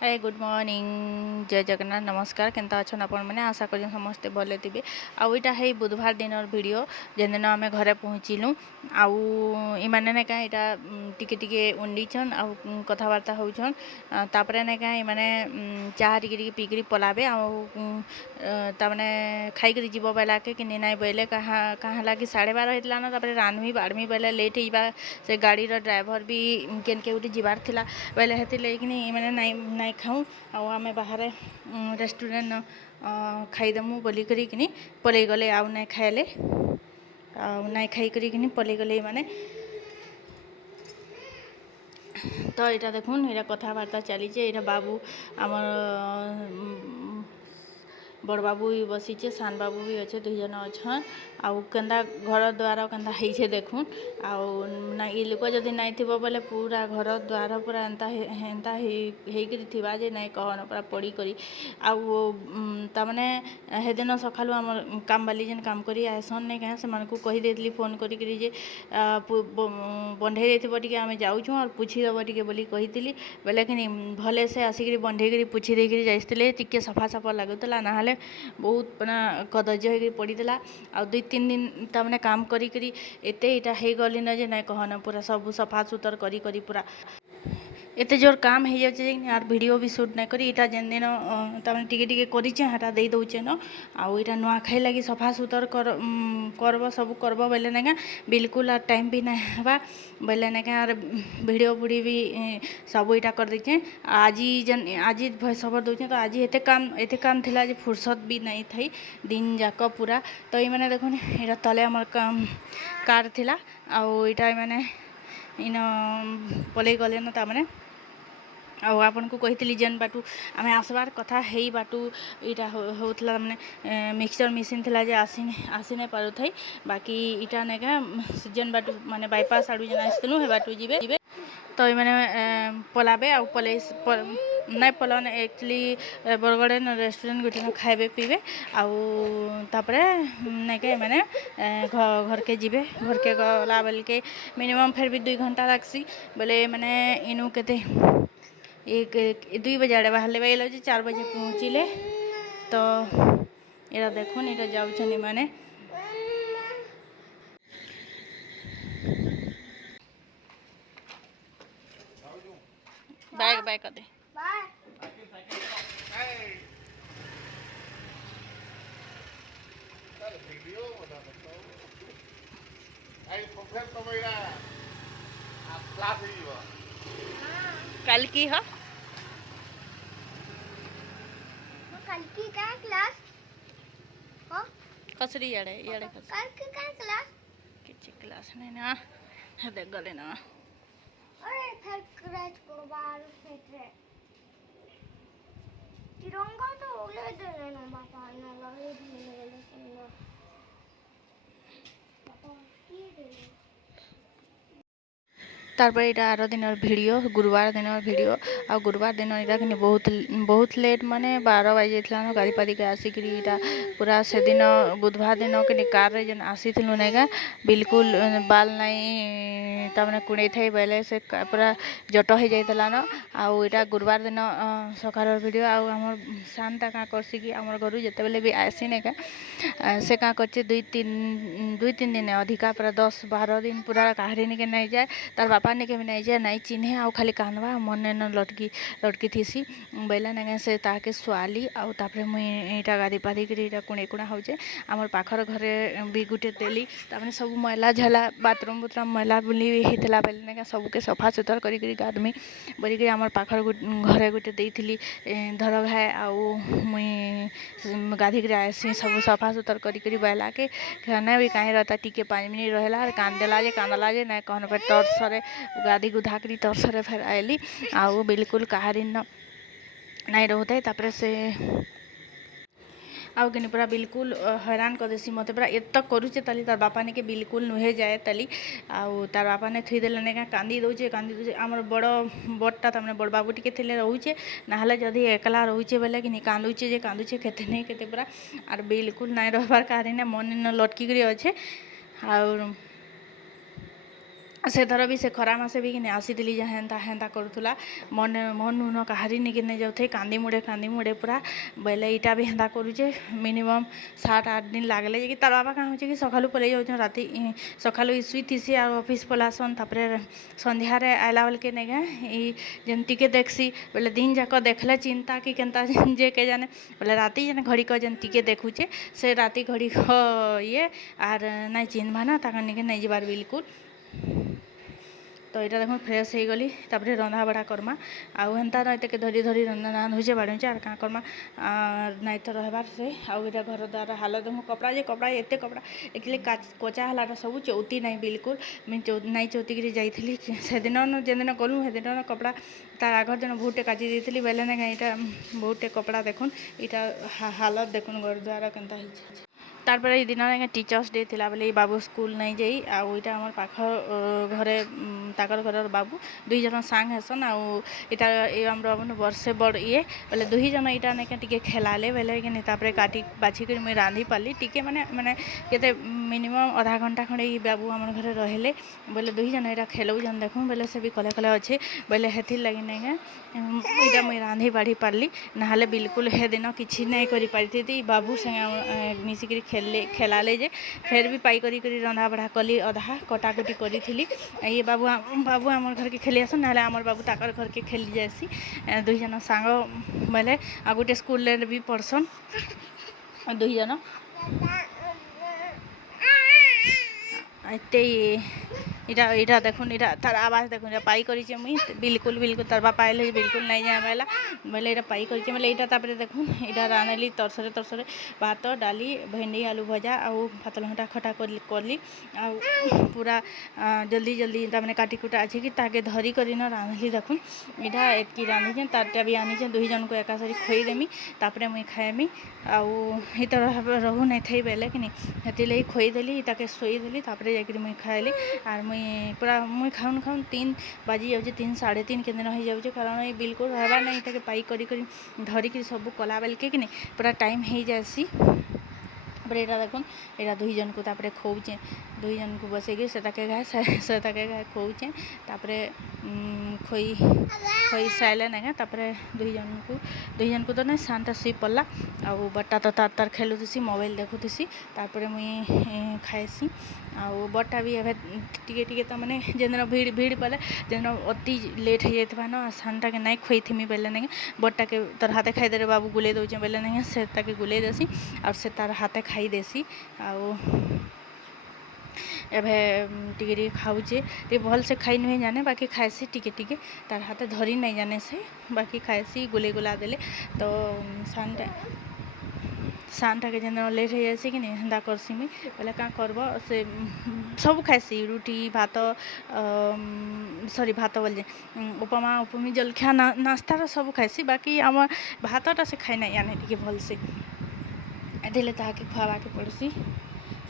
Hi good morning जय जगन्नाथ नमस्कार केनता अच्छन आपण मैंने आशा कर समस्ते भले थे आईटा है बुधवार दिन वीडियो जेन दिन आम घरे पहुँचलु आउ इमाने ना क्या यहाँ टिके टिके उंडीचन आउ कथबार्ता होचन तापर ना क्या इमाने चाह टिके पीकरी पलाबे आने खाई जीव बेला के कि नाई बोले कहाँ लगी 12:30 होता ना रांधमी बाढ़मी बेले लेट होगा से गाड़ी ड्राइवर भी केन के जीवार थिला बेले हेती लेकिन मैंने नाई खाऊँ आम बाहर रेस्टोरेंट खाईदेमु बोली कि पलि गले आउ नाई खाइले नाई खाई कि पलि गले माने तो यहाँ देखुन यहाँ कथबार्ता चली यहाँ बाबू आमर बड़ बाबू भी बसीचे सान बाबू भी अच्छे दुई जन अच्छन आउ केन्दा घर द्वार केन्दा है देखुन आउ ना ये लोक जदि नाई थी बोले पूरा घर द्वार पूरा एंता हेन्ता होगा जे नाई कहन पूरा पड़ी करी आउ तमाने हेदिन सकालु आम काम बाली जेन काम करी आसन नहीं क्या से कही देली फोन करी जे बंधे टे आम जाऊँ और पूछीदेव टे बोली कही बोले कि भले से आसिक बंधे पूछी देकर जाते टे सफा सफा लगुला ना बहुत पना कदर्य हो पड़ीला आ 2-3 दिन तमने काम करी एते इटा हो गली न जे ना कहना पूरा सब सफा सुतर करी पूरा एते जोर काम हो जाए यार वीडियो भी शूट नहीं करी इटा जेन दिन तमें टिके टिके करिचे हटा दे दौचे न आउ इटा नुआ खाई लगी सफा सुतर करब सब करब बोले ना बिल्कुल आर टाइम भी नहीं हवा बोले ना क्या वीडियो बुड़ी भी सब इटा कर देचे आज आज भॉइस ओवर दौचे तो आज एते काम थिला जे फुर्सत भी नहीं थी दिन जाक पूरा तो ये मैंने देखो यहाँ तले आम काम कार थिला आउ इटा मैंने इन पलि गले न तामने आपन को कही जेन बाटू आम आसबार कथा है बाटू इटा होता मैंने मिक्सचर मेसीन थिला जे आसी नहीं पार थे बाकी इटा नेगा जेन बाटू माने बाईपास आड़ू जेन आसलु हे बाटू जीवे तो ये मैंने पलाबे आ पल नहीं पलान एक्चुअली बरगड़े रेस्टोरेंट गोटे खाइबे पीबे आउे नहीं क्या मैंने घर के जीवे घर के गला बेल के मिनिमम फिर भी 2 घंटा लगसी बोले मैंने इनू के 2 बजे आड़े बाहर ले 4 बजे पहुँचले तो यहाँ देखुन यहाँ जाऊँ मैंने बैग बैग कर दे कल की हो कल की का क्लास हो कसरी याड़े कल की का क्लास किसी क्लास नहीं ना देख गले ना अरे थर क्रैच को बाल फेंके तिरंगा तो उले दे ना बापा ना लगे भी ना पापा की दे तारपर यहाँ आर दिन भिडियो गुरुवार दिन भिडियो आ गुरुवार दिन यहाँ कि बहुत लेट माने 12 बजे जाता गाड़ी पारी के आसिक पूरा से दिन बुधवार दिन कि कार रे जेन आसी ना बिल्कुल बाल नहीं तमने कुड़े थे बेले से पूरा जट हो जाता न आईटा गुरुवार दिन सकार भिडियो आम शांता क्या करसी कि आम घर जिते बेले भी आसी ना क्या से क्या कर 2-3 दिन अधिका पूरा 10-12 दिन पूरा कहारी निके नहीं जाए तार बापा ने के नहीं जाए नहीं चिन्हे आउ खाली कानवा मन न लटकी थीसी बैला ना से ताके शुआली आउे मुई गाधी पारी कुणे कुणा होचे आमर पाखर घरे भी गुटे देली ताने सब मैला झला बाथरूम बुथरूम मैला बुली होता बेले ना सबके सफा सुतर करी गाधमी बोलिक आमर पाखर घरे गुटे देती धर घाए आउ मुई गाधिक आसी सब सफा सुतर करी बैला के खाना भी कहीं रहता टिके 5 मिनट रहला कांदला जे ना कहन पे तरसरे गाधी गुधाकरी तरसरे फिर आएली आउ बिल्कुल कहारी नहीं रोते तापर से आउ कि पूरा बिल्कुल हैरान कर देसी मत पूरा एत करुचे ताली तार बापा ने के बिल्कुल नुहे जाए ताली आउ तार बापा ने थुई देले ना कांदी दौचे आमर बड़टा तमें बड़ बाबू टिके थे रोचे ना जदि एकला रोचे बोले कि कांदुचे केते नहीं केते पूरा आर बिल्कुल नहीं रहबार कहारी ना मन न लटकी अच्छे आउ से थर भी से खरा मासे भी कि आसी हेन्ता हेन्ता करूला मन मन नुन कहारी निके नहीं जाऊे कांदी मुड़े पूरा बोले इटा भी हेन्ता करुचे मिनिमम 7-8 दिन लागले कि तार बाबा कहाँ कि सकालू पलि जाऊँ राति सकालू शुई थीसी आ ऑफिस पलासन तापर संध्यार आइला बेल के नहीं जेन टिके देखसी बोले दिन जाक देखले चिंता कि केन्ता जे के जाने बोले राति जेन घड़ी का जेन टिके देखुचे से राति घड़ी ये आर नहीं चिन्हबा ना ताक निके नहीं जबार बिल्कुल। तो यहाँ देखो फ्रेश हो गली तापर रंधा बड़ा करमा आउ हेन्ता नई के धरी धरी रांधुचे बाड़ुचे आर क्या करमा नाई तो रहबार से आउ इटा घर द्वार हाल देखो कपड़ा जे कपड़ा एत कपड़ा एक्चुअली कचा है सब चौती नहीं बिल्कुल मुझे नाई चौतिक जाइली से दिन जेन गलु से दिन कपड़ा तार आगर दिन बहुटे काची देती बेले ना यहाँ बहुटे कपड़ा देखुन यहाँ हालत देखुन घर द्वार केन्ता तारपर ये दिन टीचर्स डे थिला बेले बाबू स्कूल नहीं जाई आउ इटा हमर पाख घरे ताकर घर बाबू 2 जन सांग हेसन आउ इटा हमर वर्षे बड़ ये बोले 2 जन इटा नहीं टिके खेलाले बेले कि तापर काटी बाछी कर मुई रांधी पाली टिके माने माने केते मिनिमम आधा घंटा खंडे बाबू हमर घरे रहले बोले 2 जन इटा खेलौ जन देखूँ बोले से भी कले कले अच्छे बोले हेथि लगी नहीं इटा मुई रांधी बाढ़ी पारली नहाले बिल्कुल हे दिन किसी नहीं करी पारी थी बाबू संगे मिसिक खेलाले जे फिर भी पाई करी रंधा बढ़ा कली अधा कटाकटी करी थी ये बाबू बाबू आम घर के खेली आसन ना आमर बाबू ताकर घर के खेली जासी 2 जन सांग बोले आ गोटे स्कूल भी पढ़सन 2 जन एते इटा इटा देखुन इटा तार आवाज देखुन पाई करी मुई बिल्कुल बिल्कुल तार बापा आइले बिल्कुल नहीं जामेला बोले इटा पाई करी बोले इटा तापर देखुन इटा रांधली तरसरे तरसरे भात डाली भेंडी आलू भजा आउ भातल घंटा खटा करली आउ पूरा जल्दी जल्दी तमें काटी कुटा अच्छे कि ताके धरी कर रांधली देखुन इटा एतकी रांधीचे तारटा भी आनीचे 2 जन को एका सारी खुईदेमी तापर मुई खाएमी आउ इत रहू नहीं थी बेले कि नहीं खुईदेली ताके शुईदेली तापर जाकि मुई खाइली आर मुई पूरा मुई खाऊन खाऊन 3 बाजी जाऊे 3 साढ़े 3 के दिन हो जाऊे कारण ये बिल्कुल रहबार नहीं ताके पाई करी धरिक सब कला बेल के पूरा टाइम हो जासी यहाँ देखुन यहाँ 2 जन को तापर खोचे 2 जन को बसैके सेटाके गाय खोचे तापर खोई खोई सारे ना तापर 2 जन को तो ना शानटा शुई पड़ला आउ बट्टा तो तार तार खेलुसी मोबाइल देखुसी तापर मुई खाएसी आउ बट्टा भी एवं टिके टिके तो मैंने जेन भीड़ भीड़ पड़े जेन अति लेट हो जाता ना शानटा के नहीं खुई थी बेले नहीं बट्टा के तार हाथे खाई दे बाबू गुले दौचे बेले नहीं से ताके गुले देसी और से तार हाथे खाई देसी आउ एभे टिके टिके खाऊचे टे भल से खाई नुहे जाने बाकी खाएसी टिके टिके तार हाथे धरी नहीं जाने से बाकी खाएसी गुले गुला देले तो शानटा के जेन लेट हो जाए कि नहीं हेन्ता करसी मुई बोले क्या करब से सब खाएसी रुटी भात सॉरी भात बोल उपमा उपमी जलखिया नास्ता सब खाएसी बाकी आम भातटा से खाई नहीं आने टिके भल से एदिले ताके खुआवा के पड़सी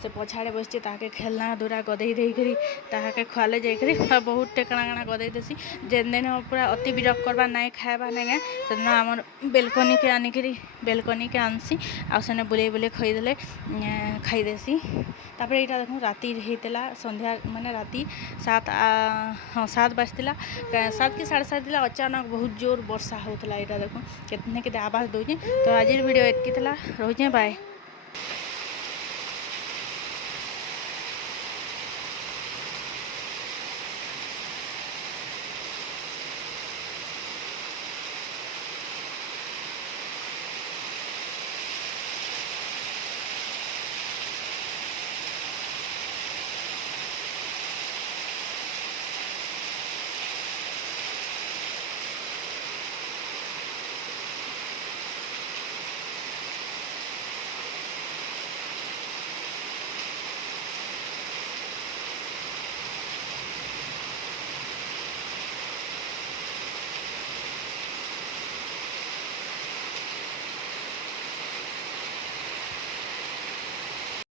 से पछाड़े बसचे ताके खेलना दूरा गदे देकरी ताके खुआले जाकरी बहुत टेकना काना गदे देसी जेन दिन पूरा अति विरक्त करवा नहीं खाएबा नहीं से दिन आम बेलकनी के आनिकी बेलकनी के आनसी आउ से बुले बुले खुईदे खाई देसी तापर यहाँ देखो राति होता संध्या माने राति 7 बजता 7 कि 7:30 अचानक बहुत जोर वर्षा होता यहाँ देखो कितने के आवाज दौचे तो आज वीडियो एतकी रोचे बाय।